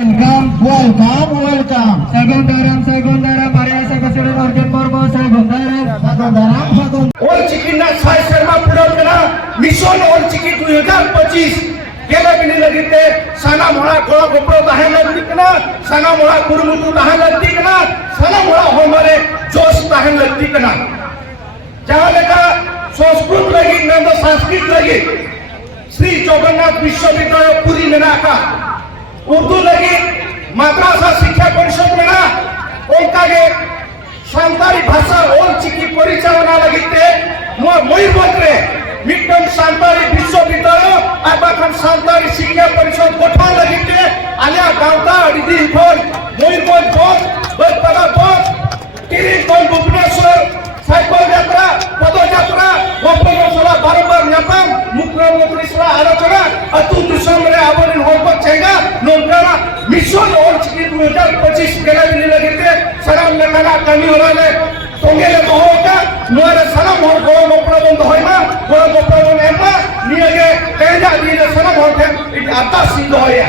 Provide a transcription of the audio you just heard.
welcome. Sagung daram, Maria Sakasuran Arjun Murmu, sagung daram. All Chicken na Sai Sharma Pudam kana Mission All Chicken 2025 गेला बिनी लगते साना मोड़ा गोला GoPro दाहे लगती कना साना मोड़ा कुरुमुतु दाहे लगती कना साना मोड़ा हमारे जोश दाहे लगती कना जहाँ लेका संस्कृत लगी नंद संस्कृत लगी श्री जगन्नाथ विश्वविद्यालय पुरी मेना का उर्दू लगी माद्रासा शिक्षा परिषद मेना उनका के सांतारी भाषा ओल चिकी परिचालना लगते मयूरभंज मिट्टन सांतारी विश्वविद्यालय आबाखान सांतारी शिक्षा परिषद गठन लगते आलिया गांवता अडिदी phone Mayurbhanj phone Baitpada phone Kirit phone Bhubaneswar cycle यात्रा पदयात्रा गोपनसला बारंबार न्यापाम मुख्यमंत्री सला आलोचना अतु दिसंबर आवरिन होको चेगा नोंकाना मिशन और चिकी 2025 गेला बिनी लगते सराम लेखाना कमी होराले तोंगेले बहोका नोरे सनम हो गो मोप्रबन होयमा गो मोप्रबन एमा नियगे तेजा दिने सनम होते इट आता सिंह होया